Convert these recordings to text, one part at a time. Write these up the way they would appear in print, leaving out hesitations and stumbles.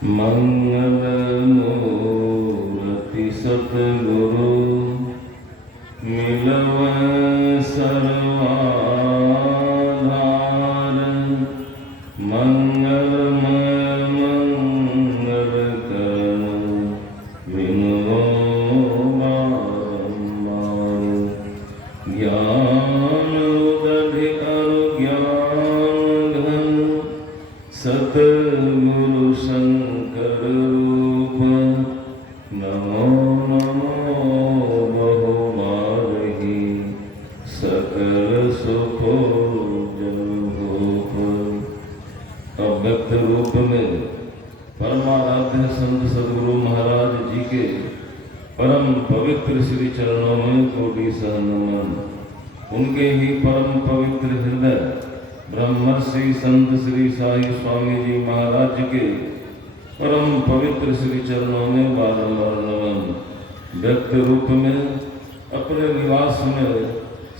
मंगल मूर्ति सतगुरु मिलवै सर्वाधार। मंगलमय मंगल कर विनो बारंबार। ज्ञान उदधि अज्ञान घन सतगुरु शंकर रूप। नमो नमो बहुमारहि सकल सुखो जलभूप। अव्यक्त रूप में परमाराध्य संत सद्गुरु महाराज जी के परम पवित्र श्री चरणों में कोटि सहनमन। उनके ही परम पवित्र हृदय ब्रह्मर्षि संत श्री साई स्वामी जी महाराज के परम पवित्र श्री चरणों में बारंबार नमन। व्यक्त रूप में अपने निवास में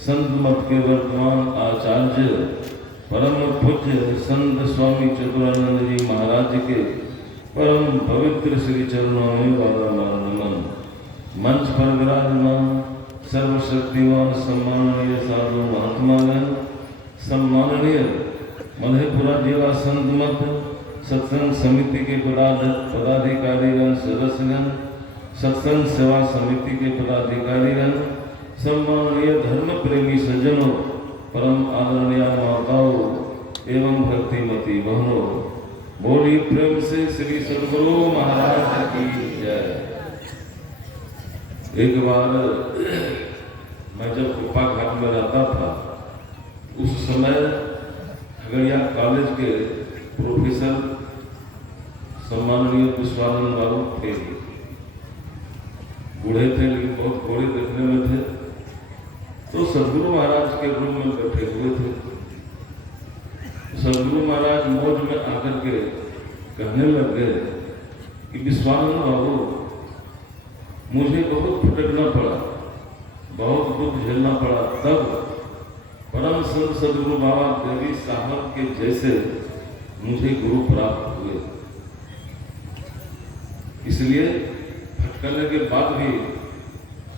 संत मत के वर्तमान आचार्य परम पूज्य संत स्वामी चतुरानंद जी महाराज के परम पवित्र श्री चरणों में बारंबार नमन। मंच पर विराजमान सर्वशक्तिमान सम्माननीय साधु महात्मागण, सम्माननीय मधेपुरा जिला संत मत सत्संग समिति के पदाधिकारीगण, सदस्यगण, सत्संग सेवा समिति के पदाधिकारीगण, सम्माननीय धर्म प्रेमी सज्जनों, परम आदरणीय माताओं एवं भक्तिमती बहनों, बोलिए प्रेम से श्री सद्गुरु महाराज की जय। एक बार मैं जब कृपा घाट में रहता था, उस समय खगड़िया कॉलेज के प्रोफेसर सम्माननीय पुष्पानंद बाबू थे। बूढ़े थे लेकिन बहुत बड़े देखने में थे। तो सद्गुरु महाराज के रूम में बैठे हुए थे। सद्गुरु महाराज मौज में आकर के कहने लग गए कि विश्वानंद बाबू, मुझे बहुत भटकना पड़ा, बहुत दुख झेलना पड़ा, तब परम संत सद्गुरु बाबा देवी साहब के जैसे मुझे गुरु प्राप्त हुए। इसलिए भटकने के बाद भी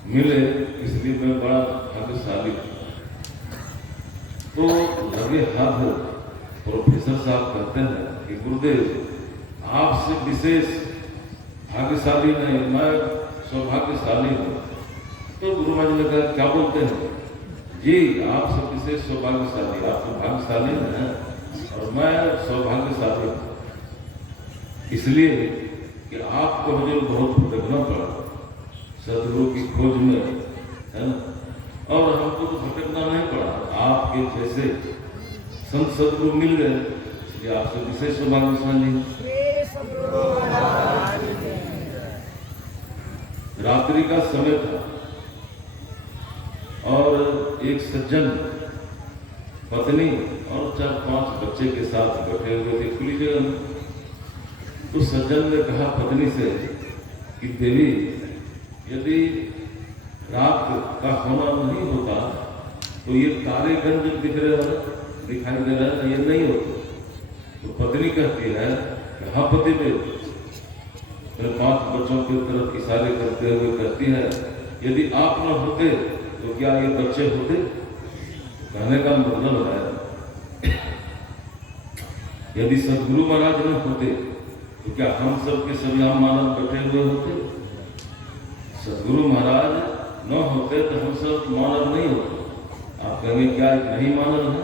मिले, इसलिए मैं बड़ा भाग्यशाली। तो लगे हाथ प्रोफेसर साहब कहते हैं कि गुरुदेव, आपसे विशेष भाग्यशाली नहीं, मैं सौभाग्यशाली हूँ। तो गुरु महाराज ने कहा, क्या बोलते हैं जी, आप सब विशेष सौभाग्यशाली, आप तो भाग्यशाली हैं और मैं सौभाग्यशाली हूँ, इसलिए कि आपको मुझे बहुत भटकना पड़ा सदगुरु की खोज में, है ना, और हमको तो भटकना नहीं पड़ा, आपके जैसे संत सदगुरु मिल गए, इसलिए आपसे विशेष सौभाग्यशाली। रात्रि का समय था और एक सज्जन पत्नी और 4-5 बच्चे के साथ बैठे हुए थे खुली जगह में। तो सज्जन ने कहा पत्नी से कि देवी, यदि रात का होना नहीं होता तो ये तारेगंज दिख रहे हैं, दिखाई दे रहा है, ये नहीं होता। तो पत्नी कहती है कि हाँ पतिदेव, 5 बच्चों की तरफ इशारे करते हुए कहती है, यदि आप न होते तो क्या ये बच्चे होते? कहने का मतलब है यदि सद्गुरु महाराज न होते तो क्या हम सब के सभी हम मानव बैठे हुए होते? सद्गुरु महाराज न होते तो हम सब मानव नहीं होते। आप कहेंगे क्या नहीं मानव है?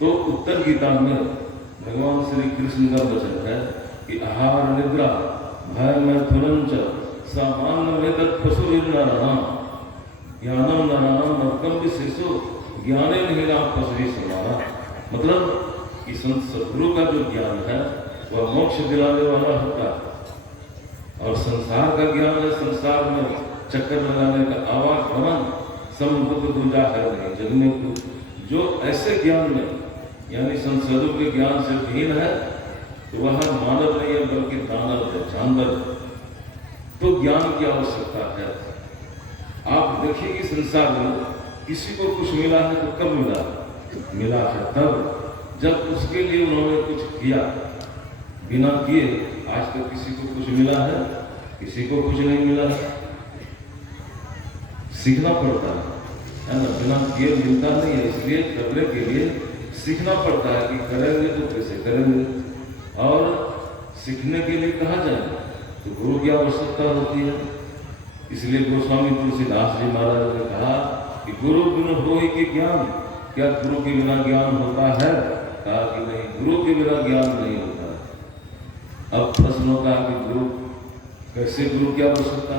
तो उत्तर गीता में भगवान श्री कृष्ण का वचन है कि आहार निद्रा भय मैथुनंच सामान्य वेदत पशुर्नाराणाम ज्ञानम नारायण नरकम विशेषो ज्ञाने नहीं पशु समाना। मतलब कि संत सद्गुरु का जो ज्ञान है वह मोक्ष दिलाने वाला होता है, और संसार का ज्ञान है संसार में चक्कर लगाने का आवागमन समुद्र दूजा है नहीं जगने को। जो ऐसे ज्ञान में यानी संत सद्गुरु के ज्ञान से भिन्न है तो वह मानव नहीं है बल्कि दानव है, जानवर। तो ज्ञान की आवश्यकता है। आप देखिए कि संसार में किसी को कुछ मिला है तो कब मिला है तब जब उसके लिए उन्होंने कुछ किया। बिना किए आज तक किसी को कुछ मिला है? किसी को कुछ नहीं मिला है। सीखना पड़ता है ना, बिना किए मिलता नहीं है। इसलिए करने के लिए सीखना पड़ता है कि करेंगे तो कैसे करेंगे, और सीखने के लिए कहाँ जाएंगे, तो गुरु की आवश्यकता होती है। इसलिए गोस्वामी तुलसीदास जी महाराज ने कहा कि गुरु बिन होय कि ज्ञान, क्या गुरु के बिना ज्ञान होता है? कहा कि नहीं, गुरु के बिना ज्ञान नहीं होता है। अब प्रश्न होता है कि गुरु कैसे, गुरु की आवश्यकता?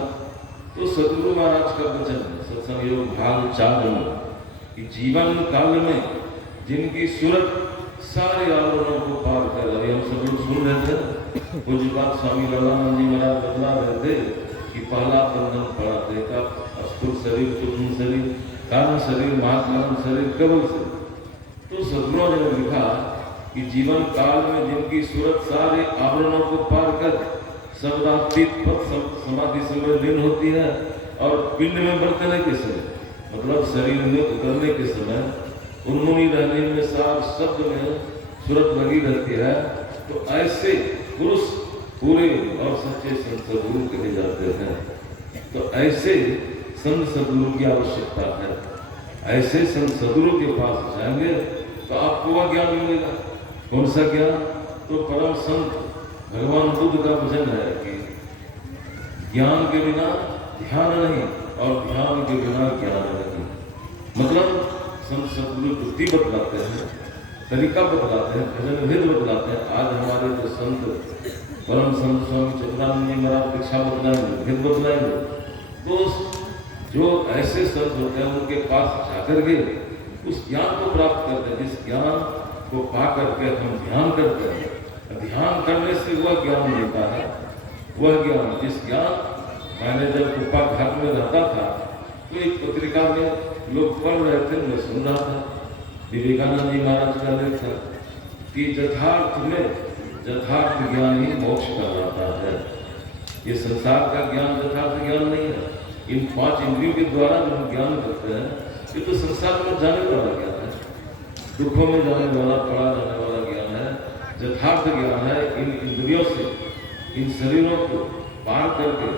तो सदगुरु महाराज का वचन है सत्संग योग भाग 4 में कि जीवन काल में जिनकी सूरत सारे आवरणों को पार कर, अभी हम सब लोग सुन रहे थे, पूज्यपाद स्वामी ललानंद जी महाराज बतला रहे थे कि पहला बंधन पड़ा देखा, अस्तुर शरीर, सूक्ष्म शरीर, कारण शरीर, महात्मान शरीर, केवल शरीर। तो सदगुरुओं ने लिखा कि जीवन काल में जिनकी सूरत सारे आवरणों को पार कर शब्दातीत समाधि समय लीन होती है, और पिंड में बरतने के समय, मतलब शरीर में उतरने के समय उन्मुनी रहने में, सार शब्द में सूरत लगी रहती है, तो ऐसे पुरुष पूरे और सच्चे संत सदगुरु कहे जाते हैं। तो ऐसे संत सदगुरु की आवश्यकता है। ऐसे संत सदगुरु के पास जाएंगे तो आपको वह ज्ञान मिलेगा। कौन सा ज्ञान? तो परम संत भगवान बुद्ध का वचन है कि ज्ञान के बिना ध्यान नहीं, और ध्यान के बिना ज्ञान नहीं। मतलब संत सदगुरु बुद्धि बतलाते हैं, तरीका बतलाते हैं, भजन भेद बतलाते हैं। आज हमारे जो संत परम संत स्वामी चिदानंद जी महाराज दीक्षा बतलाएंगे, भेद बतलाएंगे। तो जो ऐसे संत होते हैं उनके पास जाकर के उस ज्ञान को प्राप्त करते हैं, जिस ज्ञान को पा करके हम ध्यान करते हैं। ध्यान करने से वह ज्ञान मिलता है, वह ज्ञान जिस ज्ञान, मैंने जब कुप्पा घाट में रहता था तो एक पत्रिका में लोग पढ़ रहे थे, मैं सुन रहा था, विवेकानंद जी महाराज का लेख था कि यथार्थ में यथार्थ ज्ञान ही मोक्ष कहलाता है। ये संसार का ज्ञान यथार्थ ज्ञान नहीं है। इन 5 इंद्रियों के द्वारा जो हम ज्ञान करते हैं, ये तो संसार में जाने वाला ज्ञान है, दुखों में जाने वाला, पड़ा जाने वाला ज्ञान है। यथार्थ ज्ञान है इन इंद्रियों से, इन शरीरों को पार करके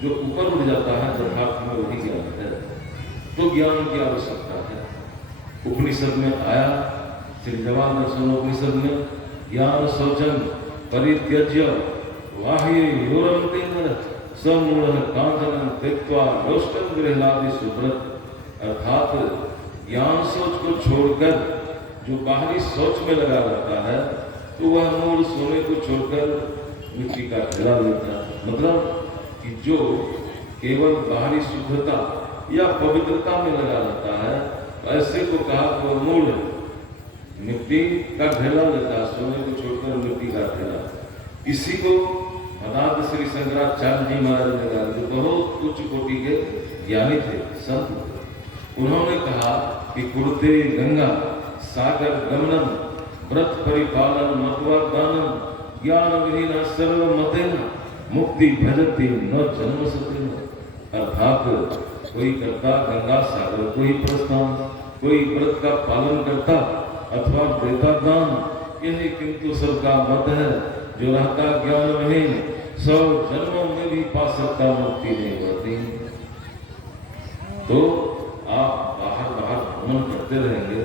जो ऊपर उठ जाता है, यथार्थ में वही ज्ञान है। तो ज्ञान की आवश्यकता है। उपनिषद में आया, श्री जवान दर्शन उपनिषद में, ज्ञान शौचम परित्यज्य वाह्य योरंते नर समूढ़ कांचन त्यक्त्वा लोष्टम गृह्णादि सुब्रत। अर्थात ज्ञान सोच को छोड़कर जो बाहरी सोच में लगा रहता है, तो वह मूल सोने को छोड़कर मिट्टी का ढेला लेता है। मतलब कि जो केवल बाहरी शुद्धता या पवित्रता में लगा रहता है, ऐसे को कहा तो मूल मिट्टी का ढेला लेता है, सोने को छोड़कर मिट्टी का ढेला। इसी को अनाथ श्री शंकराचार्य जी महाराज ने कहा, जो बहुत उच्च कोटि के ज्ञानी थे, संत। उन्होंने कहा कि कुरुते गंगा सागर गमनम व्रत परिपालन मतवादानम ज्ञान विहीन सर्व मतेन मुक्ति भजति न जन्म सतेन। अर्थात कोई करता गंगा सागर को ही प्रस्थान, कोई व्रत का पालन करता अथवा देता दान, यही किंतु सबका मत है। जो रहता ज्ञान विहीन 100 जन्मों में भी पा सकता मुक्ति नहीं होती। तो आप बाहर बाहर भ्रमण करते रहेंगे,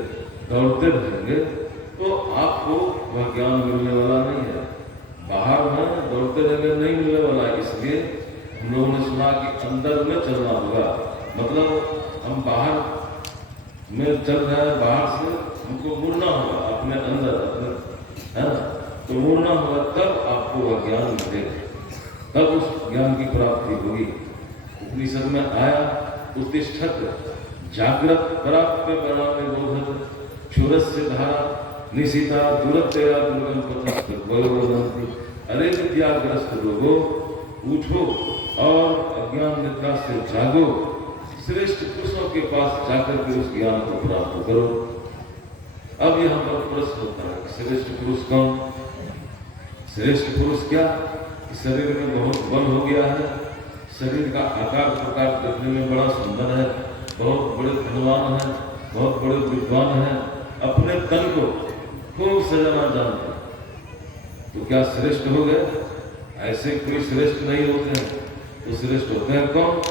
दौड़ते रहेंगे, तो आपको वह ज्ञान मिलने वाला नहीं है। बाहर में दौड़ते रहेंगे, नहीं मिलने वाला है। इसलिए हम लोगों ने सुना कि अंदर में चलना होगा। मतलब हम बाहर में चल रहे हैं, बाहर से हमको मुड़ना होगा अपने अंदर, अपने है तो मुड़ना होगा, तब आपको वह ज्ञान मिलेगा, तब उस ज्ञान की प्राप्ति होगी। उपनिषद में आया, उत्तिष्ठत जागृत प्राप्त परिणामे बोधत क्षुरस्य धारा निशिता दुरत्या दुर्गम पतस्त वयोवदन्ति। अरे विद्याग्रस्त लोगों, उठो और अज्ञान निद्रा से जागो, श्रेष्ठ पुरुषों के पास जाकर के उस ज्ञान को प्राप्त करो। अब यहाँ पर प्रश्न होता है, श्रेष्ठ पुरुष कौन? श्रेष्ठ पुरुष क्या? शरीर में बहुत बल हो गया है, शरीर का आकार प्रकार देखने में बड़ा सुंदर है, बहुत बड़े धनवान है, बहुत बड़े विद्वान है, अपने तन को खूब सजाना जानते, तो क्या श्रेष्ठ हो गए? ऐसे कोई श्रेष्ठ नहीं होते हैं। तो श्रेष्ठ होते हैं कौन?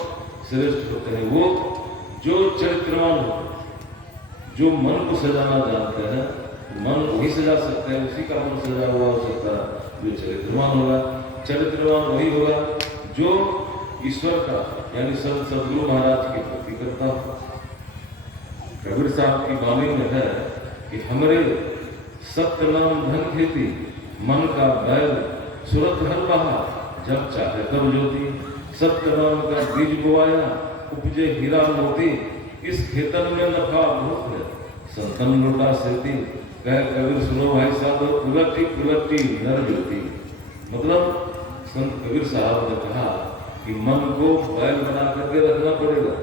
श्रेष्ठ होते हैं वो जो चरित्रवान होते हैं, जो मन को सजाना जानते हैं। मन वही सजा सकते हैं, उसी का मन सजा हुआ हो सकता है जो चरित्रवान होगा। चरित्रवान वही होगा जो ईश्वर का यानी संत सदगुरु महाराज की भक्ति करता हो। कबीर साहब की वाणी में है कि हमरे सत्य नाम धन खेती, मन का बैल सुरत हर बहा, जब चाहे तब ज्योति। सत्य नाम का बीज बोआया, उपजे हीरा मोती, इस खेतन में नफा बहुत है, संतन लुटा सेती। कह कबीर सुनो भाई साहब, पुलट्टी पुलट्टी नर ज्योति। मतलब संत कबीर साहब ने कहा कि मन को बैल बना करके रखना पड़ेगा।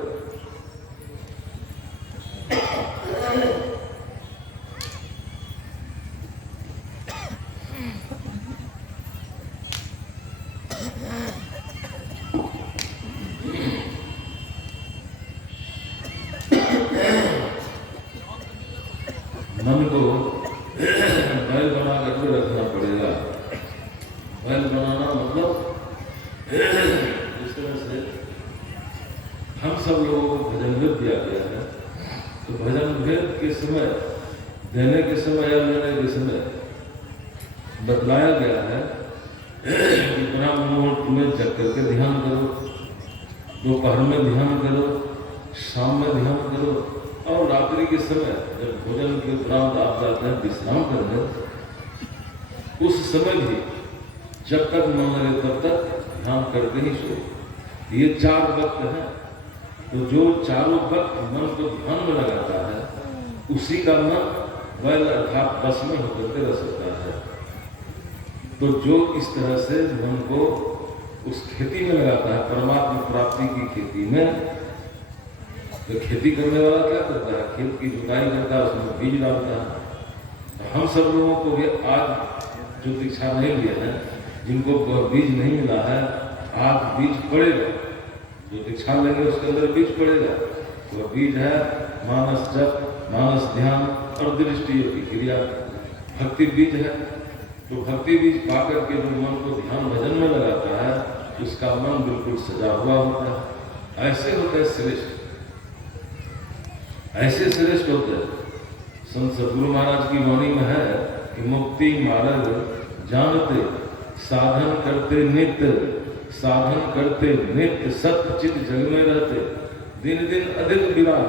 मन को बैल बना करके रखना पड़ेगा। बैल बनाना मतलब जिस तरह से हम सब लोगों को भजन भेद दिया गया है, तो भजन भेद के समय, देने के समय या लेने के समय बतलाया गया है कि ब्रह्म मुहूर्त में जग करके ध्यान करो, दोपहर में ध्यान करो, शाम में ध्यान करो, और रात्रि के समय जब भोजन के उपरांत आप जाते हैं विश्राम करने, उस समय भी जब तक मन लगे तब तक ध्यान करके ही सो। ये 4 वक्त हैं। तो जो चारों वक्त मन को ध्यान में लगाता है, उसी का मन बैल अर्थात बस में होकर के रह सकता है। तो जो इस तरह से मन को उस खेती में लगाता है, परमात्मा प्राप्ति की खेती में, तो खेती करने वाला क्या करता है? खेत की जुताई करता है, उसमें बीज डालता है। तो हम सब लोगों को भी आज जो दीक्षा नहीं लिया है, जिनको बीज नहीं मिला है, आज बीज पड़ेगा। जो दीक्षा लेंगे उसके अंदर बीज पड़ेगा। वह बीज है मानस जप, मानस ध्यान और दृष्टि की क्रिया, भक्ति बीज है। तो भक्ति बीज पाकर के जो मन को ध्यान भजन में लगाता है, उसका मन बिल्कुल सजा हुआ होता है। ऐसे होते हैं श्रेष्ठ, ऐसे श्रेष्ठ होते हैं। संत सदगुरु महाराज की वाणी में है कि मुक्ति मार्ग जानते, साधन करते नित्य, साधन करते नित्य, सत्य चित जग में रहते, दिन दिन अधिक विराग,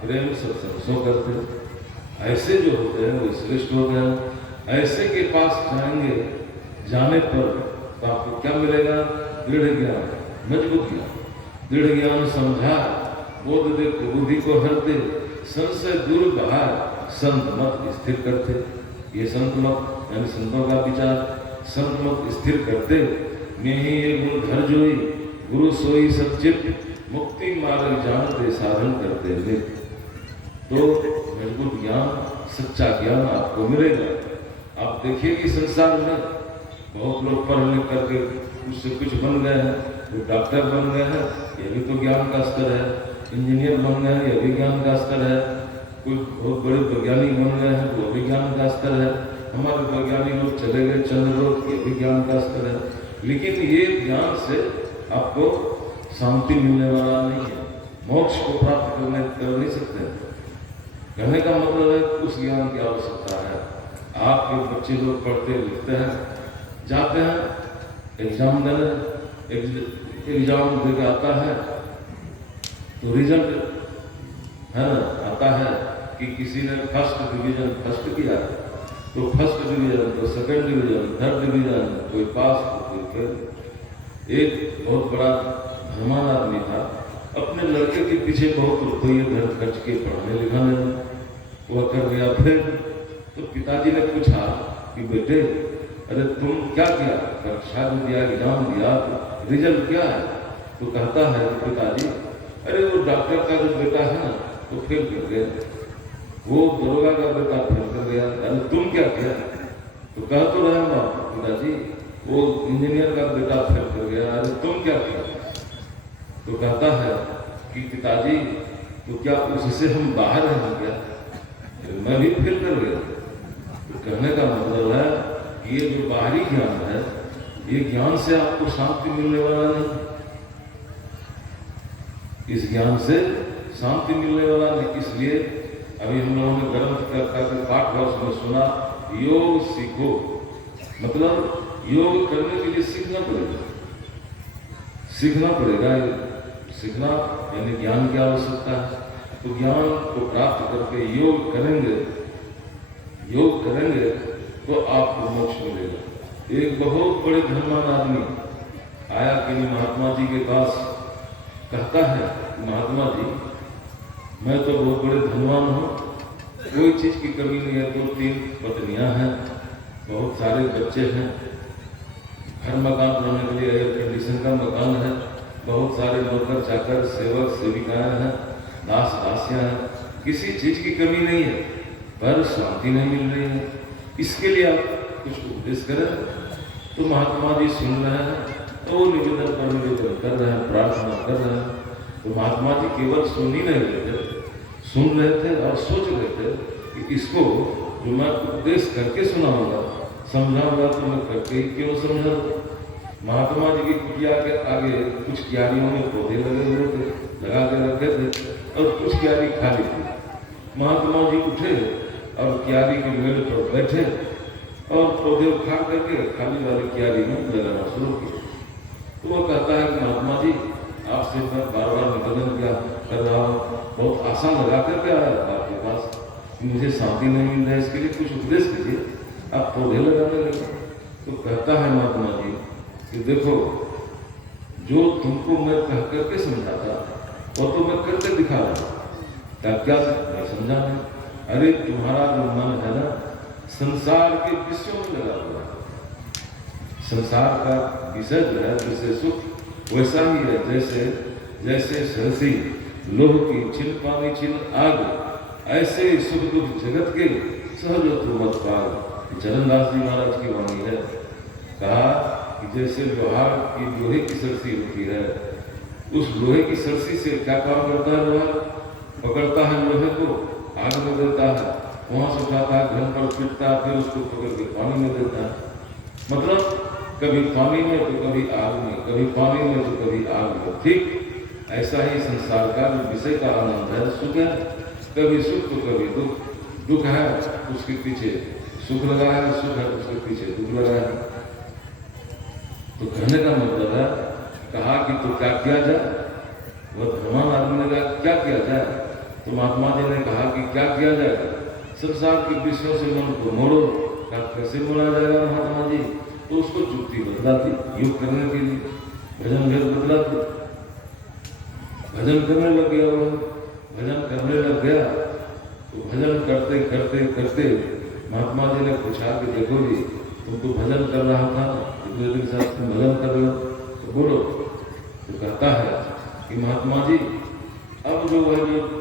प्रेम सत्संग सो करते। ऐसे जो होते हैं वो श्रेष्ठ होते हैं। ऐसे के पास जाएंगे, जाने पर तो आपको क्या मिलेगा? दृढ़ ज्ञान, मजबूत ज्ञान। दृढ़ ज्ञान समझा, बोध दे बुद्धि को हरते, संशय दूर बहार, संत मत स्थिर करते। ये संत मत यानी संतों का विचार, संत मत स्थिर करते। में ही ये गुण घर जोई, गुरु सोई सचित, मुक्ति मार्ग जानते, साधन करते नित्य। तो मजबूत ज्ञान, सच्चा ज्ञान आपको मिलेगा। आप देखिए कि संसार में बहुत लोग पढ़ लिख करके उससे कुछ बन गए हैं, वो डॉक्टर बन गए हैं, ये भी तो ज्ञान का स्तर है। इंजीनियर बन गए हैं, यह भी ज्ञान का स्तर है। कोई बहुत बड़े वैज्ञानिक बन गए हैं, वो भी ज्ञान का स्तर है। हमारे वैज्ञानिक लोग चले गए चंद्रलोक, ये भी ज्ञान का स्तर है। लेकिन ये ज्ञान से आपको शांति मिलने वाला नहीं है, मोक्ष को प्राप्त कर नहीं सकते। कहने का मतलब है उस ज्ञान की आवश्यकता है। आपके बच्चे लोग पढ़ते लिखते हैं, जाते हैं एग्जाम देने, एग्जाम देकर आता है तो रिजल्ट है ना आता है कि किसी ने फर्स्ट डिवीजन फर्स्ट किया, तो फर्स्ट डिवीजन, तो सेकंड डिवीजन, थर्ड डिवीजन, कोई पास तो कोई फेल। एक बहुत बड़ा धर्मान आदमी था, अपने लड़के के पीछे बहुत रुपये धन खर्च के पढ़ाने लिखाने में, वह कर गया फेल। तो पिताजी ने पूछा कि बेटे अरे तुम क्या किया? परीक्षा दिया, एग्जाम दिया, तो रिजल्ट क्या है? तो कहता है पिताजी अरे वो डॉक्टर का जो बेटा है ना तो फेल कर गया, वो दरोगा का बेटा फेल कर गया। अरे तुम क्या किया? तो कह तो रहे हो पिताजी वो इंजीनियर का बेटा फेल कर गया। अरे तुम क्या किया? तो कहता है कि पिताजी तो क्या उससे हम बाहर हैं क्या? मैं भी फेल कर गया। तो कहने का मतलब है कि ये जो बाहरी ज्ञान है, ये ज्ञान से आपको शांति मिलने वाला नहीं। इस ज्ञान से शांति मिलने वाला नहीं। इसलिए अभी हम लोगों ने ग्रंथ का पाठ वर्ष में सुना, योग सीखो, मतलब योग करने के लिए सीखना पड़ेगा। सीखना पड़ेगा। सीखना यानी ज्ञान की आवश्यकता है। तो ज्ञान को प्राप्त करके योग करेंगे तो आपको मोक्ष मिलेगा। एक बहुत बड़े धनवान आदमी आया कि महात्मा जी के पास, कहता है महात्मा जी मैं तो बहुत बड़े धनवान हूँ, कोई चीज़ की कमी नहीं है, 2-3 पत्नियां हैं, बहुत सारे बच्चे हैं, घर मकान बनाने के लिए एयर कंडीशन का मकान है, बहुत सारे नौकर चाकर सेवक सेविकाएं हैं, दास दासियां हैं, किसी चीज़ की कमी नहीं है, पर शांति नहीं मिल रही है। इसके लिए आप कुछ उपदेश करें। तो महात्मा जी सुन रहे हैं, तो वो निवेदन कर रहे हैं, प्रार्थना कर रहे हैं। तो महात्मा जी केवल सुन ही नहीं रहे थे, सुन रहे थे और सोच रहे थे कि इसको जो मैं उपदेश करके सुनाऊंगा, समझाऊंगा, तो मैं करके ही क्यों समझा। महात्मा जी की कुटिया के आगे कुछ क्यारियों में पौधे लगे हुए थे, लगा के रखे थे, और कुछ क्यारी खाली थी। महात्मा जी उठे और क्यारी के मेड़ पर बैठे और पौधे उखाड़ करके खाली वाली क्यारी में लगाना शुरू किया। तो वो कहता है कि महात्मा जी आपसे मैं बार बार निवेदन किया कर रहा हूँ, बहुत आशा लगा करके आया आपके पास, मुझे शांति नहीं मिल रहा है, इसके लिए कुछ उपदेश कीजिए। आप पौधे लगाने लगे। तो कहता है महात्मा जी कि देखो, जो तुमको मैं कह करके समझाता वो तो मैं करके दिखा रहा हूँ, क्या मैं समझा नहीं। अरे तुम्हारा जो मन है ना, संसार के विषयों में लगा हुआ है। संसार का विषय जो है, जैसे सुख वैसा ही है, जैसे सरसी लोह की छिल पानी छिल आग, ऐसे सुख दुख जगत के सहज मत पाग। चरणदास जी महाराज की वाणी है। कहा कि जैसे लोहार की लोहे की सरसी होती है, उस लोहे की सरसी से क्या काम करता है लोहार? पकड़ता है लोहे को, आग में देता है, वहां से उठाता है, घर पर पीटता है, फिर उसको पकड़ के पानी में देता है। मतलब कभी पानी में तो कभी आग में, कभी पानी में तो कभी आग में। ठीक ऐसा ही संसार का जो विषय का आनंद है, सुख है, कभी सुख तो कभी दुख। दुख है उसके पीछे सुख लगा है, सुख है उसके पीछे दुख लगा है। तो कहने का मतलब है, कहा कि तो क्या किया जाए? वह धनवान आदमी ने कहा क्या किया जाए? तो महात्मा जी ने कहा कि क्या किया जाए? संसार के विषयों से मन को मोड़ो। क्या कैसे मोड़ा जाएगा महात्मा जी? तो उसको जुक्ति बदलाती, योग करने के लिए भजन भेद बदलाती। भजन करने लग गया, वो भजन करने लग गया। तो भजन करते करते करते महात्मा जी ने पूछा कि देखो जी, तुम तो भजन कर रहा था, इतने दिन से तुम भजन कर रहे हो, तो बोलो। तो कहता है कि महात्मा जी, अब जो वह जो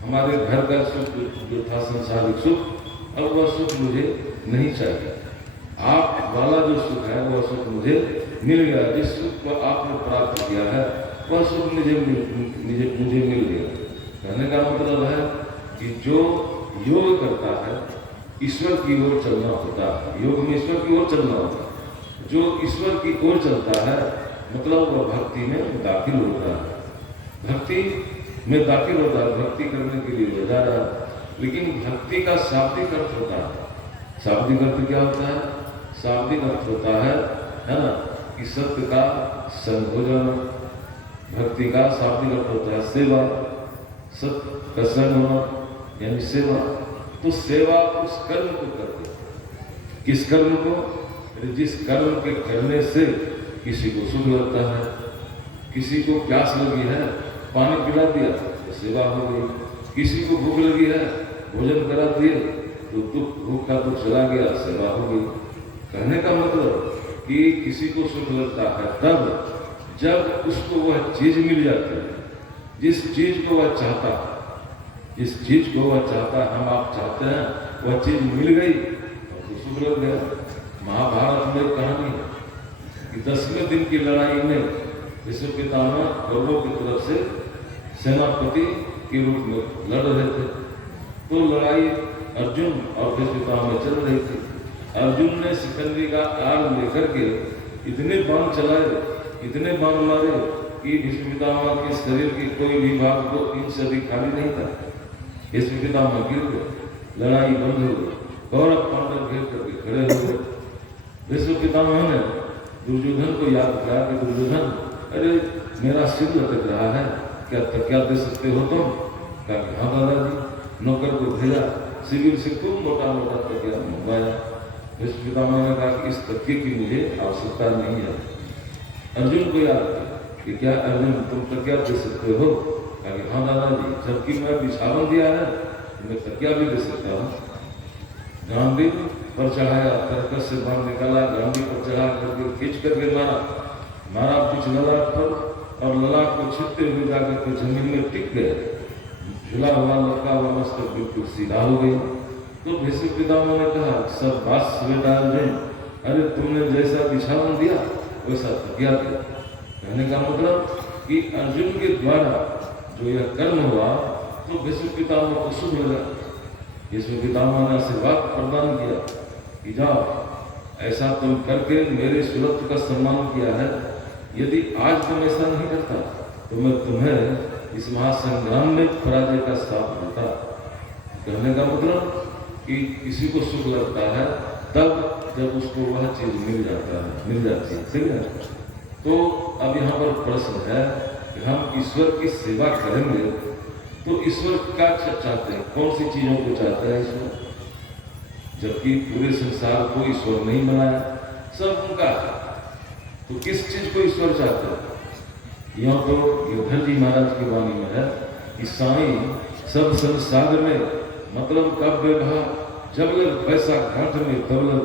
हमारे घर का सुख जो था, संसारिक सुख, अब वह सुख मुझे नहीं चाहिए। आप वाला जो सुख है वह सुख मुझे मिल गया। जिस सुख को आपने प्राप्त किया है वह सुख मुझे मिल गया। कहने का मतलब है कि जो योग करता है, ईश्वर की ओर चलना होता है। योग में ईश्वर की ओर चलना होता है। जो ईश्वर की ओर चलता है, मतलब वह भक्ति में दाखिल होता है। भक्ति में दाखिल होता है, भक्ति करने के लिए हो जा रहा है। लेकिन भक्ति का शाब्दिक अर्थ होता है। शाब्दिक अर्थ क्या होता है? शाब्दिक अर्थ होता है ना, कि सत्य का संग हो जाना। भक्ति का शाब्दिक अर्थ होता है सेवा, सत्य का संग होना यानी सेवा। तो सेवा उस कर्म को करते, किस कर्म को? जिस कर्म के करने से किसी को सुख लगता है, किसी को प्यास लगी है, पानी पिला दिया तो सेवा हो गई। किसी को भूख लगी है, भोजन करा दिए तो भूख का दुख चला गया, सेवा हो गई। कहने का मतलब कि किसी को सुख लगता है तब जब उसको वह चीज मिल जाती है, जिस चीज को वह चाहता है, जिस चीज को वह चाहता है, हम आप चाहते हैं, वह चीज मिल गई तो सुख लग गया। महाभारत में कहानी है कि 10वें दिन की लड़ाई में विश्व पितामह कौरवों की तरफ से सेनापति के रूप में लड़ रहे थे। तो लड़ाई अर्जुन और भीष्म पितामह चल रही थी। अर्जुन ने शिखंडी का आड़ लेकर के इतने बाण चलाए, इतने बाण मारे कि भीष्म पितामह के शरीर के कोई भी भाग को इंच से अधिक खाली नहीं था। भीष्म पितामह गिर गए, लड़ाई बंद हो गई, कौरव पांडव घेर करके खड़े हो गए। भीष्म पितामह ने दुर्योधन को याद किया कि दुर्योधन, अरे मेरा सिर लटक रहा है, क्या दे सकते हो तुम? कहा कि हाँ दादाजी। नौकर को भेजा, शिविर से खूब मोटा मोटा तकिया मंगवाया। भीष्म पितामह ने कहा कि इस तकिए की मुझे आवश्यकता नहीं है। अर्जुन को याद किया कि क्या अर्जुन तुम तकिया दे सकते हो? कहा कि हाँ दादाजी, जबकि मैं बिछावन दिया है, मैं तकिया भी दे सकता हूँ। गांधी पर चढ़ाया, कर्कश से बांध निकाला, गांधी पर चढ़ा करके खींच करके मारा कुछ ललाट पर, और ललाट को छिपते हुए जाकर के जमीन में टिक गए। झुला हुआ लटका हुआ मस्तक बिल्कुल सीधा हो गई। तो भीष्म पितामह ने कहा, सब बात बेटा अर्जुन, अरे तुमने जैसा बिछावन दिया वैसा तकिया दिया। कहने का मतलब कि अर्जुन के द्वारा जो यह कर्म हुआ तो भीष्म पितामह को शुभ लगा। भीष्म पितामह ने आशीर्वाद प्रदान किया कि जाओ, ऐसा तुम करके मेरे सुरत्व का सम्मान किया है, यदि आज तुम ऐसा नहीं करता तो मैं तुम्हें इस महासंग्राम में पराजय का साथ देता। कहने का मतलब कि किसी को सुख लगता है तब जब उसको वह चीज मिल जाती है, ठीक है। तो अब यहाँ पर प्रश्न है कि हम ईश्वर की सेवा करेंगे तो ईश्वर क्या चाहते हैं, कौन सी चीजों को चाहता है ईश्वर? जबकि पूरे संसार को ईश्वर नहीं बनाया, सब उनका है, तो किस चीज को ईश्वर चाहता है? यह तो योधन जी महाराज की वाणी में है कि साईं सब संसार में मतलब कब व्यवहार, जब लग पैसा घाट में दौलत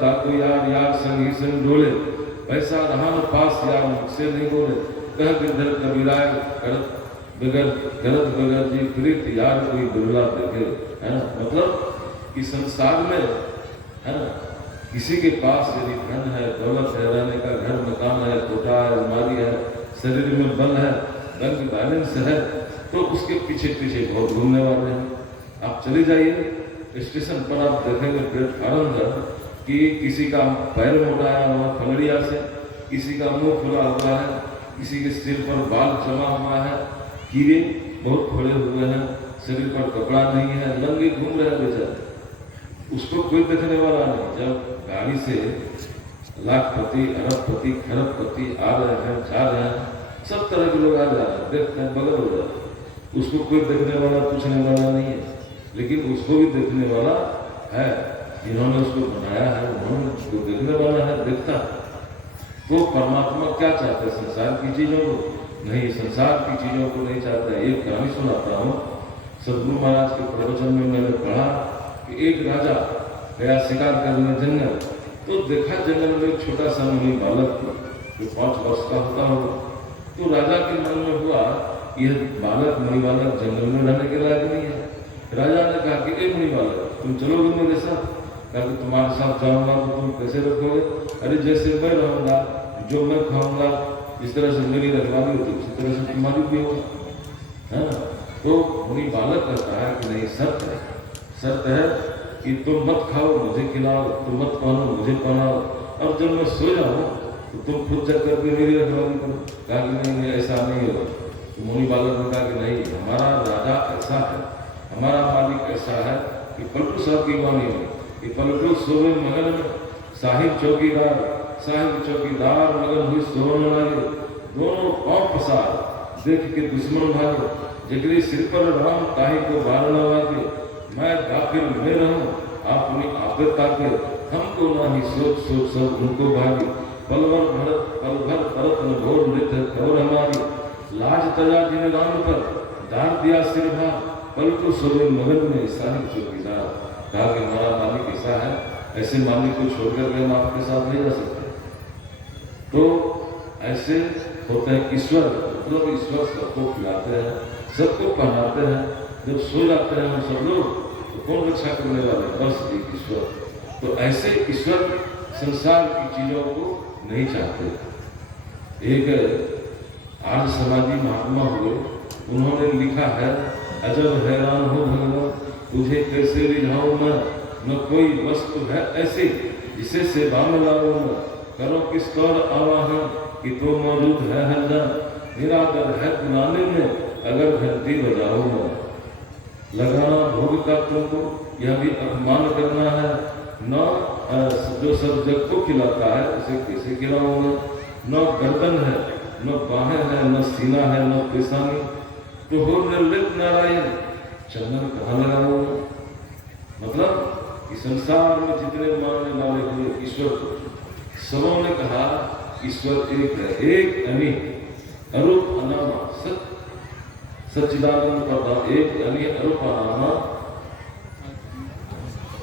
ताको यार संगी संग डोले, पैसा रहा न पास यार मुझसे नहीं बोले, कह गिरधर कबीराय गलत बगैर जी प्रीत यार कोई दुर्ला देखे, है ना। मतलब कि संसार में, है ना, किसी के पास यदि धन है, दौलत है, रहने का घर मकान है, कोटा है, अलमारी है, शरीर में बल है, बैंक बैलेंस है, तो उसके पीछे पीछे बहुत घूमने वाले हैं। आप चले जाइए स्टेशन पर, आप देखेंगे प्लेटफार्म पर कि किसी का पैर मोटाया हुआ फंगड़िया से, किसी का मुंह खुला हुआ है, किसी के सिर पर बाल जमा हुआ है, कीड़े बहुत खोले हुए हैं, शरीर पर कपड़ा नहीं है, नंगे घूम रहे हैं बेचारे, उसको कोई देखने वाला नहीं। जब गाड़ी से लाखपति, अरबपति, खरबपति आ रहे हैं, जा रहे हैं, सब तरह के लोग आ जा रहे हैं, देखते हैं बगल हो जाते, उसको कोई देखने वाला, पूछने वाला नहीं है। लेकिन उसको भी देखने वाला है, जिन्होंने उसको बनाया है, उन्होंने उसको देखने वाला है, देखता है। तो परमात्मा क्या चाहते हैं? संसार की चीजों को नहीं, संसार की चीजों को नहीं चाहता है। एक कहानी सुनाता हूँ, सदगुरु महाराज के प्रवचन में मैंने पढ़ा कि एक राजा गया शिकार करने जंगल, तो देखा जंगल में एक छोटा सा मुनि बालक जो 5 वर्ष का होता हो। तो राजा के मन में हुआ यह बालक, मुनि बालक जंगल में रहने के लायक नहीं है। राजा ने कहा कि ए मुनि बालक, तुम चलोगे मेरे साथ? कहा कि तुम्हारे साथ जाऊंगा तो तुम कैसे रखोगे? अरे जैसे मैं रहूंगा, जो मैं खाऊंगा, इस तरह से मेरी रखवाली होती, उसी तरह से तुम्हारी भी होगा, है ना। तो मुनि बालक कहता है कि नहीं, शर्त है कि तुम मत खाओ मुझे खिलाओ, तुम मत पहनो मुझे पहनाओ, और जब मैं सो जाऊँ तो तुम खुद चल करके मेरी रखवाली करो। कहा कि नहीं, ऐसा नहीं होगा। तो मुनि बालक ने कहा कि नहीं, हमारा राजा ऐसा है, हमारा मालिक ऐसा है कि पलटू साहब की वाणी में कि पलटू सोवे मगन में, साहिब चौकीदार मगन हुई सोवन लागे, दोनों पांव पसार देख के दुश्मन भागे, जगरी सिर पर राम ताही को बार न वागे, मैं गाफिल में रहूं अपनी आपे ताके, हमको नहीं सोच सब उनको भागी, पल भर भरत न घोर नृत्य खबर हमारी, लाज तजा जिन राम पर दार दिया सिर भार, पलटू सोवे मगन में साहिब चौकीदार। कहा कि हमारा मालिक ऐसा है, ऐसे मालिक को छोड़कर के हम आपके साथ नहीं रह सकते। तो ऐसे होते हैं ईश्वर, मतलब ईश्वर सबको खिलाते हैं, सबको पहनाते हैं। जब सो जाते हैं हम सब लोग तो कौन रक्षा करने वाले? बस एक ईश्वर। तो ऐसे ईश्वर संसार की चीजों को नहीं चाहते। एक आर्य समाजी महात्मा हुए, उन्होंने लिखा है, अजब हैरान हो भगवान तुझे कैसे रिझाऊं मैं, न कोई वस्तु है ऐसी जिसे सेवा में लाओ न, करो किस तौर आवाहन कि तो मौजूद है हल्ला, निरादर है बुलाने में अगर घंटी बजाओ न। लगाना भोग का तुमको यह भी अपमान करना है, न जो सब जग को खिलाता है उसे कैसे खिलाऊंगा। न गर्दन है न बाहें है न सीना है न पेशानी, तो हो निर्लिप्त नारायण चंदन कहाँ लगाऊंगा। मतलब कि संसार में जितने मानने वाले हुए ईश्वर को, सबों ने कहा ईश्वर एक है, एक अनेक अरूप अनामा सच्चिदानंद प्रधान, एक अनेक अरूप अनामा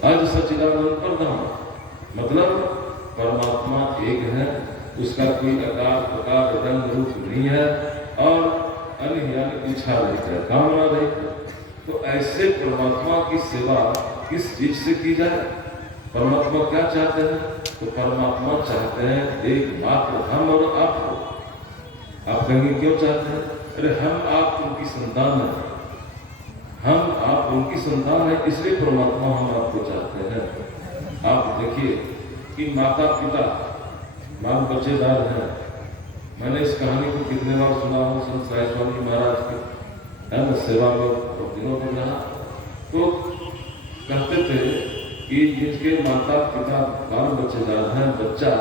आज सच्चिदानंद प्रधान। मतलब परमात्मा एक है, उसका कोई आकार प्रकार रंग रूप नहीं है और अन्य यानी इच्छा रहित है, कामना रहित है। तो ऐसे परमात्मा की सेवा किस चीज से की जाए। परमात्मा क्या चाहते हैं? तो परमात्मा चाहते हैं एक मात्र हम और आप हो। आप कहेंगे क्यों चाहते हैं? अरे हम आप उनकी संतान है, हम आप उनकी संतान है, इसलिए परमात्मा हम आपको चाहते हैं। आप देखिए कि माता पिता बाल बच्चेदार हैं। मैंने इस कहानी को कितने बार सुना हूँ, संत साई स्वामी महाराज की है ना सेवा में दिनों में रहा, तो कहते थे कि जिनके माता पिता बाल बच्चेदार हैं, बच्चा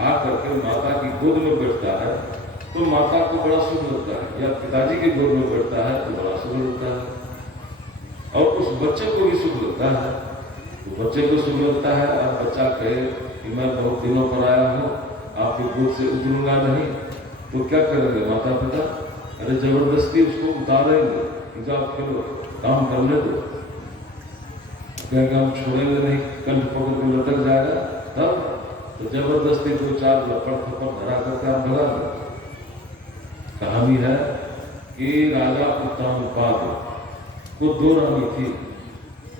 आ करके माता की गोद में बैठता है तो माता को बड़ा सुख लगता है, या पिताजी की गोद में बैठता है तो बड़ा सुख लगता है, और उस बच्चे को भी सुख लगता है। तो बच्चे को सुख लगता है, अब बच्चा कहे कि मैं बहुत दिनों पर आया हूँ, आपकी गोद से उतरूंगा नहीं, तो क्या करेंगे माता पिता? अरे जबरदस्ती उसको उतारेंगे, जाओ खेलो, काम करने दो। क्या हम छोड़ेंगे नहीं, कंठ पकड़ के लटक जाएगा, तब तो जबरदस्ती 2-4 लपड़ थप्पड़ धरा करके आप भगा दो। कहानी है कि राजा उत्तानपाद को 2 रानी थी,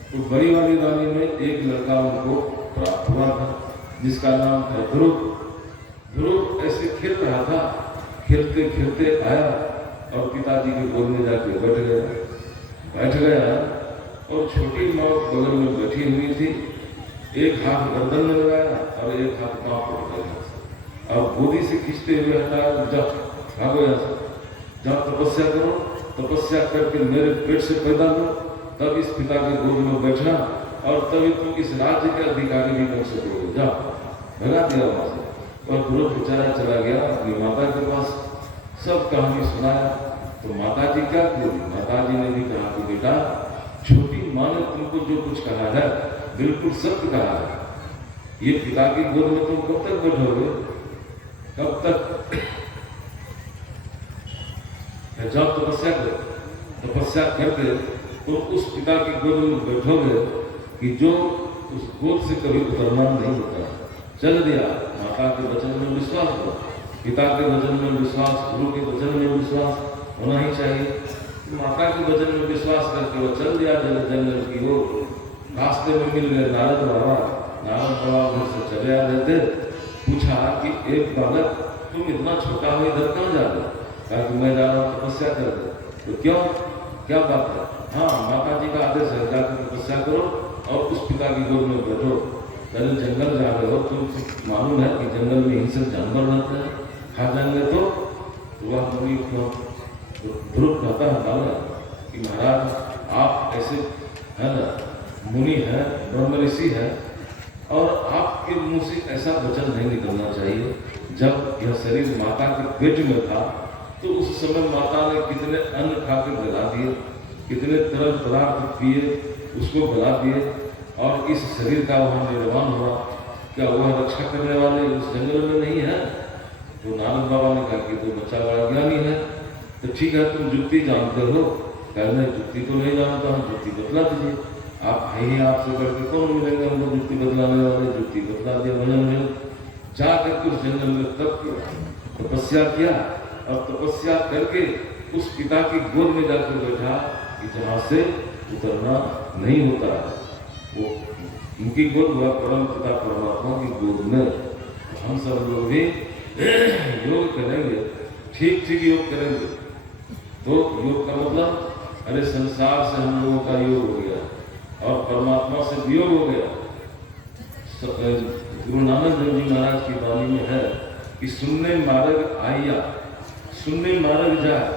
तो बड़ी वाली रानी में एक लड़का उनको प्राप्त हुआ था जिसका नाम था ध्रुव। ध्रुव ऐसे खेल रहा था, खेलते खेलते आया और पिताजी के गोद में जाके बैठ गया और छोटी माँ बगल में बैठी हुई थी, एक हाथ गर्दन में लगाया और एक हाथ पाँव पर लगाया, और गोदी से खींचते हुए हटाया, जाओ भागो यहाँ से, जाओ तपस्या करो, तपस्या करके मेरे पेट से पैदा हो, तब इस पिता के गोद में बैठना और तभी तुम इस राज्य के अधिकारी भी बन सकोगे, जाओ। भगा दिया वहां से और ध्रुव बेचारा चला गया अपनी माता के पास, सब कहानी सुनाया। तो माता जी क्या बोली? माता जी ने भी कहा कि बेटा, छोटी माँ ने तुमको जो कुछ कहा है बिल्कुल सत्य कहा है। ये पिता की गोद में तुम कब तक बैठोगे? कब तक? जाओ तपस्या करो, तपस्या करके तुम उस पिता की गोद में बैठोगे कि जो उस गोद से कभी उतरना नहीं होता। चल दिया, माता के वचन में विश्वास हो, पिता के वचन में विश्वास, गुरु के वचन में विश्वास होना ही चाहिए। माता के वचन में विश्वास करके वो चल दिया जंगल की ओर। रास्ते में मिल गए नारद बाबा। नारद बाबा घर से चले आ रहे थे, पूछा कि एक बालक, तुम इतना छोटा हो इधर कहाँ जा रहे हो? कहा कि मैं जा रहा हूँ तपस्या कर रहे। तो क्यों, क्या बात है? हाँ, माता जी का आदेश है, जाकर तपस्या करो और उस पिता की गोद में बैठो। पहले जंगल जा रहे हो, तुम मालूम है कि जंगल में हिंसक जानवर रहते हैं, खा जाएंगे तो वह मुनि क्यों? तो ध्रुव कहता है बालक कि महाराज आप ऐसे है ना मुनि है, ब्रह्म ऋषि है, और आपके मुंह से ऐसा वचन नहीं निकलना चाहिए। जब यह शरीर माता के पेट में था तो उस समय माता ने कितने अन्न खा के गला दिए, कितने तरल पदार्थ पिए, उसको गला दिए, और इस शरीर का वहाँ निर्माण हुआ। क्या वह रक्षा करने वाले उस जंगल में नहीं है? तो नारद बाबा ने कहा कि तो बच्चा बड़ा ज्ञानी है, तो ठीक है, तुम जुक्ति जानते हो। कहने जुक्ति तो नहीं जानता हूँ, जुक्ति बतला दीजिए। आप है ही, आपसे करके कौन मिलेंगे हमको जुक्ति बतलाने वाले? जुक्ति बतला दिया भजन में। जाकर उस जंगल में तब तपस्या किया, और तपस्या करके उस पिता की गोद में जाकर बैठा कि जहाँ से उतरना नहीं होता। वो उनकी गोद हुआ परम पिता परमात्मा की गोद में। हम सब लोग भी योग करेंगे, ठीक ठीक योग करेंगे। तो योग का मतलब, अरे संसार से हम लोगों का योग हो गया, और परमात्मा से वियोग हो गया। गुरु नानक देव जी महाराज की वाणी में है कि सुनने मार्ग आया, सुनने मार्ग जाए,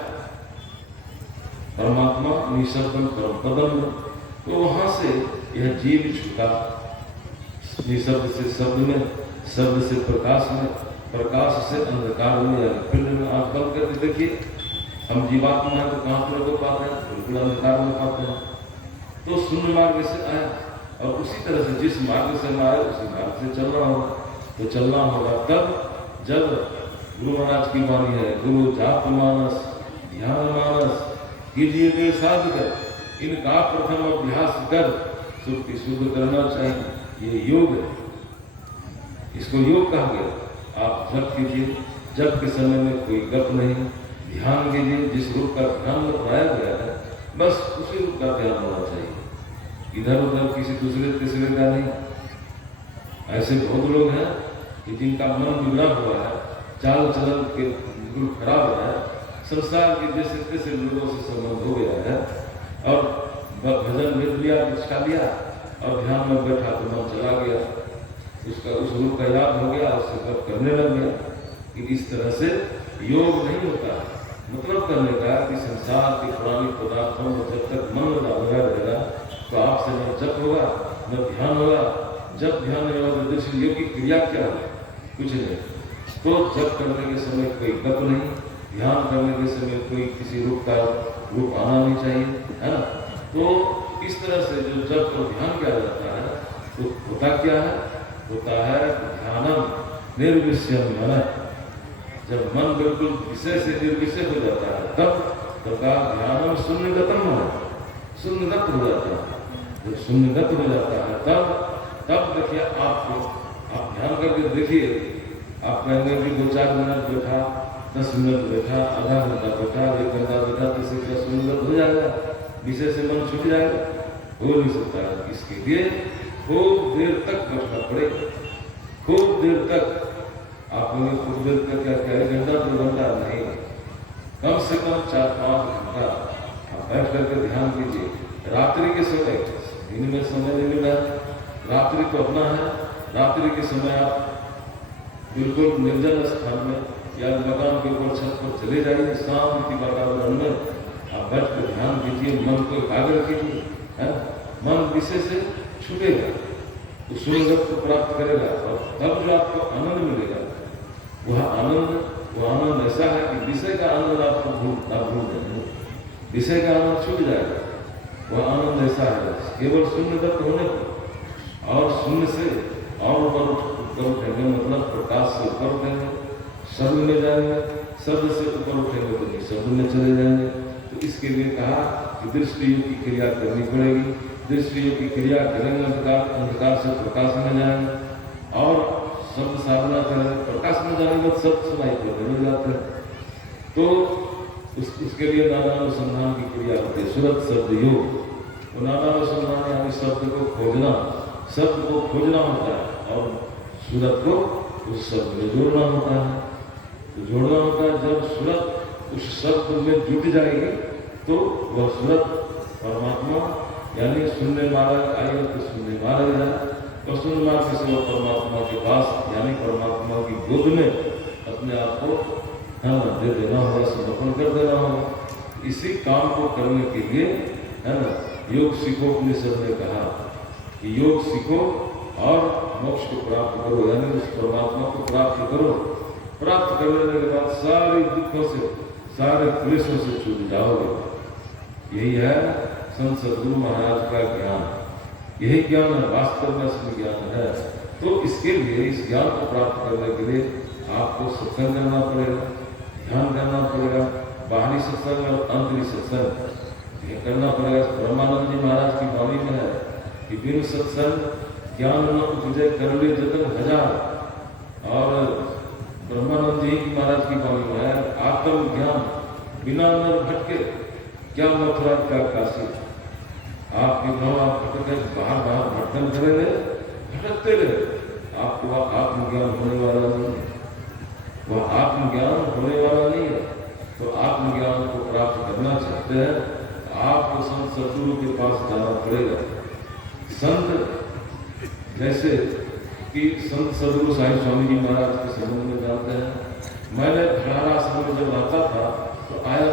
परमात्मा निःशब्दम परम पदम। तो वहां से यह जीव छूटा, निःशब्द से शब्द में, शब्द से प्रकाश में, प्रकाश से अंधकार में, पिंड में। आंख बंद करके देखिए, हम जीवात्मा है तो कहाँ पर को पाते हैं? बिल्कुल अंधकार में पाते हैं। तो शून्य मार्ग से आया, और उसी तरह से जिस मार्ग से हम आए उसी मार्ग से चलना होगा। तो चलना होगा तब जब गुरु महाराज की वाणी है, गुरु जाप मानस ध्यान मानस कीजिए वे साध कर, इनका प्रथम अभ्यास कर सुक्ति शुद्ध करना चाहिए। ये योग है, इसको योग कहा गया। आप जप कीजिए, जप के समय में कोई गप नहीं, ध्यान कीजिए। जिस रूप का ध्यान में बनाया गया है बस उसी रूप का ध्यान होना चाहिए, इधर उधर किसी दूसरे तीसरे का नहीं। ऐसे बहुत लोग हैं कि जिनका मन बिगड़ा हुआ है, चाल चलन के बिल्कुल खराब है, संसार के जैसे तैसे लोगों से संबंध हो गया है, और भजन भेज लिया, निष्ठा लिया, और ध्यान में बैठा तो मन चला गया, उसका उस रूप का याद हो गया, उससे गप करने लग गया। कि इस तरह से योग नहीं होता है। मतलब करने का कि संसार के पुरानी पदार्थों में जब तक मन लगा रहेगा तो आपसे न जप होगा न ध्यान होगा। जब ध्यान नहीं होगा तो दृष्टि योग की क्रिया क्या है? कुछ नहीं। तो जप करने के समय कोई गप नहीं, ध्यान करने के समय कोई किसी रूप का रूप आना नहीं चाहिए, है ना। तो इस तरह से जो जप और ध्यान किया जाता है तो होता क्या है? होता है ध्यानम निर्विषयम मन। जब मन बिल्कुल विषय से निर्विषय हो जाता है तब ध्यानम शून्यगतम है, शून्यगत हो जाता है। जब शून्यगत हो जाता है तब देखिए, आपको आप ध्यान करके देखिए, आप कहेंगे कि 2-4 मिनट बैठा, 10 मिनट बैठा, आधा घंटा बैठा, 1 घंटा बैठा, तो इससे क्या शून्यगत हो जाएगा? विषय से मन छूट जाएगा? हो नहीं सकता है। इसके लिए खूब देर तक बैठना पड़ेगा, खूब देर तक। आप लोग कुछ देर तक क्या कहें, 1 घंटा 2 घंटा नहीं, कम से कम 4-5 घंटा आप बैठ करके ध्यान कीजिए। रात्रि के समय, दिन में समय नहीं मिला, रात्रि तो अपना है। रात्रि के समय आप बिल्कुल निर्जन स्थान में या मकान के ऊपर छत पर चले जाइए, शांति वातावरण में आप बैठ कर ध्यान कीजिए, मन को एकाग्र कीजिए, है। मन विषय से छूटेगा, तो शून्यगत को प्राप्त करेगा, और तब जो आपको आनंद मिलेगा वह आनंद ऐसा है कि विषय का आनंद आपको भूल देंगे, विषय का आनंद छूट जाएगा। वह आनंद ऐसा है केवल शून्यगत होने पर, और शून्य से और ऊपर उठेंगे, मतलब प्रकाश से ऊपर उठेंगे, शब्द में जाएंगे, शब्द से ऊपर उठेंगे तो शब्द में चले जाएंगे। तो इसके लिए कहा कि दृष्टि योग की क्रिया करनी पड़ेगी। दृष्टि योग की क्रिया करेंगे, अंधकार से प्रकाश में जाएंगे, और शब्द साधना करें, प्रकाश में जाने के बाद शब्द सुनाई पड़ते मिल जाते हैं। तो उसके लिए नाना अनुसंधान की क्रिया होती है, सुरत शब्द योग। तो नाना अनुसंधान यानी शब्द को खोजना, शब्द को खोजना होता है, और सूरत को उस शब्द में जोड़ना होता है। तो जोड़ना होता है, जब सूरत उस शब्द में जुट जाएगी तो वह सूरत परमात्मा यानी शून्य मार्ग आएगा, तो शून्य मार्ग है, और शून्य मार्ग से वो परमात्मा के पास यानी परमात्मा की गोद में अपने आप को दे देना होगा, समर्पण कर देना होगा। इसी काम को करने के लिए, है ना, योग सीखो। उपनिषद ने कहा कि योग सीखो और मोक्ष को प्राप्त करो, यानी उस परमात्मा को प्राप्त करो। प्राप्त कर लेने के बाद सारे दुखों से, सारे क्लेशों से छूट जाओगे। यही है संत सद्गुरु महाराज का ज्ञान, यही ज्ञान है, वास्तव में असली ज्ञान है। तो इसके लिए, इस ज्ञान को प्राप्त करने के लिए आपको सत्संग करना पड़ेगा, ध्यान करना पड़ेगा, बाहरी सत्संग और आंतरिक सत्संग करना पड़ेगा। ब्रह्मानंद जी महाराज की वाणी में है कि बिनु सत्संग ज्ञान न उपजय कर ले जतन हजार। और ब्रह्मानंद जी महाराज की वाणी में है, आत्म ज्ञान बिना नर भटके क्या मथुरा क्या काशी। आपके गाँव आप भटके, बाहर भटकन करेंगे, भटकते रहे, आपको वह आत्मज्ञान होने वाला नहीं, वह आत्मज्ञान होने वाला नहीं है। तो आत्मज्ञान को प्राप्त करना चाहते हैं तो आपको संत सद्गुरु के पास जाना पड़ेगा। संत जैसे कि संत सदगुरु साईं स्वामी जी महाराज के संबंध में जानते हैं। मैंने खड़ारा आश्रम में जब रहता था तो आया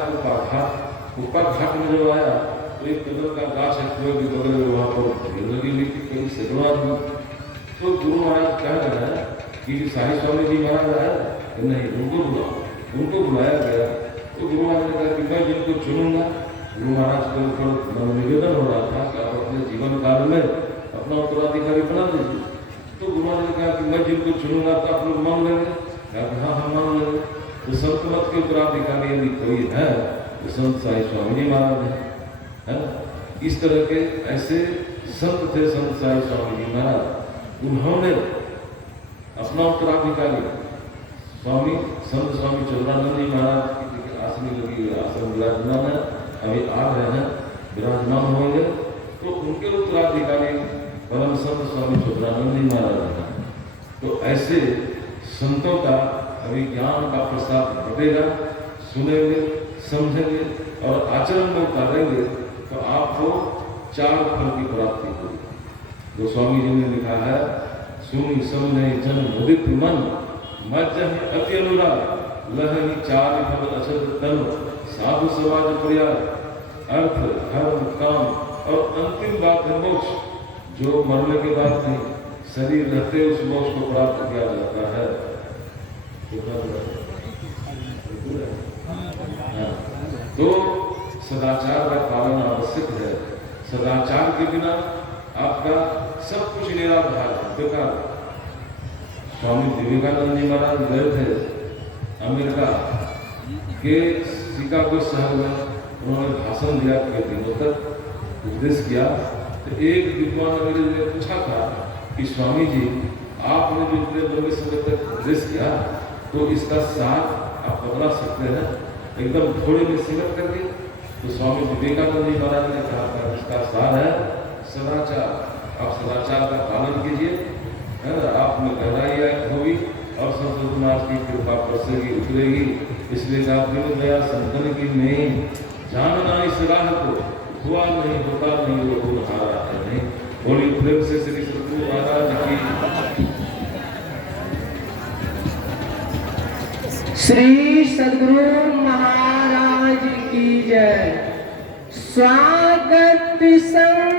कुप्पा घाट में जब आया तो एक कदम का गाछ है कुएं के बगल में, वहाँ पर भीड़ लगी हुई थी कई सैकड़ों आदमी। तो गुरु महाराज कह रहे हैं कि साईं स्वामी जी महाराज आया कि नहीं, उनको बुलाया गया। तो गुरु महाराज ने कहा कि मैं जिनको चुनूंगा, गुरु महाराज के ऊपर निवेदन हो रहा था कि आप अपने जीवन काल में अपना उत्तराधिकारी बना दीजिए। तो गुरु महाराज ने कहा कि मैं जिनको चुनूंगा तो आप लोग मान लेंगे? हाँ हम मान लेंगे। तो संत मत के उत्तराधिकारी यदि कोई है तो संत साईं स्वामी जी महाराज है ना। इस तरह के ऐसे संत थे संत साईं स्वामी जी महाराज। उन्होंने अपना उत्तराधिकारी स्वामी संत स्वामी चंद्रानंद जी महाराज की आसनी लगी, आश्रम विराजमान है, अभी आ रहे हैं, विराजमान होंगे। तो उनके उत्तराधिकारी परम संत स्वामी चंद्रानंद जी महाराज हैं। तो ऐसे संतों का अभी ज्ञान का प्रसाद बढ़ेगा, सुनेंगे, समझेंगे और आचरण में उतारेंगे तो आपको 4 फल की प्राप्ति होगी। गोस्वामी जी ने लिखा है, सुनी समझे जन मुदित मन, मज्जह अति अनुराग, लहनी 4 फल अचल तन, साधु समाज प्रयाग, अर्थ धर्म काम और अंतिम बात है मोक्ष। जो मरने के बाद नहीं, शरीर रहते उस मोक्ष को प्राप्त किया जाता है। तो सदाचार का पालन आवश्यक है। सदाचार के बिना आपका सब कुछ निराधार है, बेकार। स्वामी विवेकानंद जी महाराज गए थे अमेरिका के शिकागो शहर में, उन्होंने भाषण दिया कई दिनों तक, उपदेश किया। तो एक विद्वान अंग्रेज ने पूछा था कि स्वामी जी आपने जो इतने लंबे समय तक उपदेश किया तो इसका सार आप बता सकते हैं एकदम थोड़े में सिमट करके? तो स्वामी विवेकानंद जी महाराज ने कहा था इसका सार है सदाचार। आप सदाचार का पालन कीजिए, आप में गहराई होगी और संत समाज की कृपा बरसेगी, उतरेगी। इसलिए दिन दया संतन की नहीं, जानना इस राह को, हुआ नहीं होता नहीं वो गुण हारा है नहीं। बोली प्रेम से श्री सतगुरु महाराज की। श्री सद्गुरु महाराज की जय। स्वागत संग